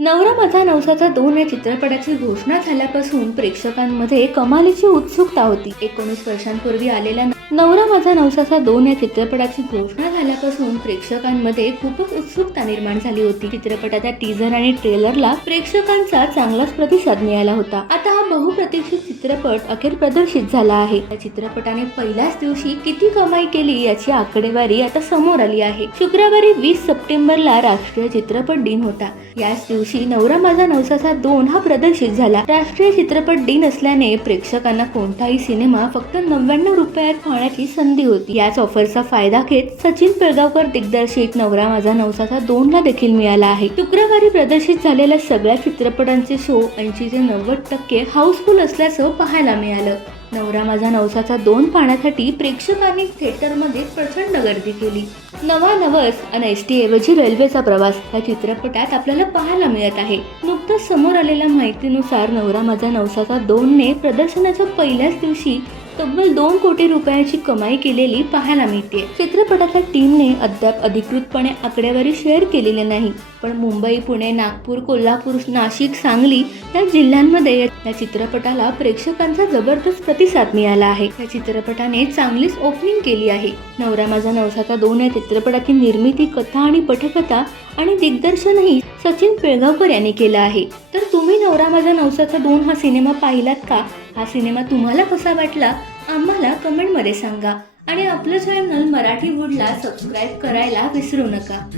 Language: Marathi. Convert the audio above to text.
नवरा माझा नवसाचा दोन या चित्रपटाची घोषणा झाल्यापासून प्रेक्षकांमध्ये कमालीची उत्सुकता होती. एकोणीस वर्षांपूर्वी आलेल्या नवरा माझा नवसाचा दोन या चित्रपटाची घोषणा झाल्यापासून प्रेक्षकांमध्ये खूपच उत्सुकता निर्माण झाली होती. चित्रपटाच्या टीझर आणि ट्रेलरला प्रेक्षकांचा चांगलाच प्रतिसाद मिळाला होता. आता हा बहुप्रतीक्षित चित्रपट अखेर प्रदर्शित झाला आहे. या चित्रपटाने पहिल्याच दिवशी किती कमाई केली याची आकडेवारी आता समोर आली आहे. शुक्रवारी वीस सप्टेंबरला राष्ट्रीय चित्रपट दिन होता. याच दिवशी नवरा माझा नवसाचा दोन हा प्रदर्शित झाला. राष्ट्रीय चित्रपट दिन असल्याने प्रेक्षकांना कोणताही सिनेमा फक्त नव्याण्णव रुपयात पाहण्याची संधी होती. याच ऑफरचा फायदा घेत सचिन पिळगावकर दिग्दर्शित नवरा माझा नवसाचा दोन ला देखील मिळाला आहे. शुक्रवारी प्रदर्शित झालेल्या सगळ्या चित्रपटांचे शो ऐंशी ते नव्वद टक्के हाऊसफुल असल्याचं पाहायला मिळालं. नवरा माझा नवसाचा दोन पाहण्यासाठी प्रेक्षकांनी थिएटरमध्ये प्रचंड गर्दी केली. नवा नवस आणि एस टी ऐवजी रेल्वेचा प्रवास या चित्रपटात आपल्याला पाहायला मिळत आहे. नुकतंच समोर आलेल्या माहितीनुसार नवरा माझा नवसाचा दोनने प्रदर्शनाच्या पहिल्याच दिवशी तब्बल दोन कोटी रुपयाची कमाई केलेली पाहायला मिळते चित्रपटाच्या टीमने अद्याप अधिकृतपणे आकडेवारी शेअर केलेली नाही. पण मुंबई पुणे नागपूर कोल्हापूर नाशिक सांगली या जिल्ह्यांमध्ये या चित्रपटाला प्रेक्षकांचा जबरदस्त प्रतिसाद मिळाला आहे. या चित्रपटाने चांगलीच ओपनिंग केली आहे. नवरा माझा नवसाचा दोन या चित्रपटाची निर्मिती कथा आणि पटकथा आणि दिग्दर्शनही सचिन पिळगावकर यांनी केलं आहे. तर नवरा माझा नवसाचा दोन हा सिनेमा पाहिलात का? हा सिनेमा तुम्हाला कसा वाटला? आम्हाला कमेंटमध्ये सांगा. आणि आपलं चॅनल मराठी वूडला सबस्क्राईब करायला विसरू नका.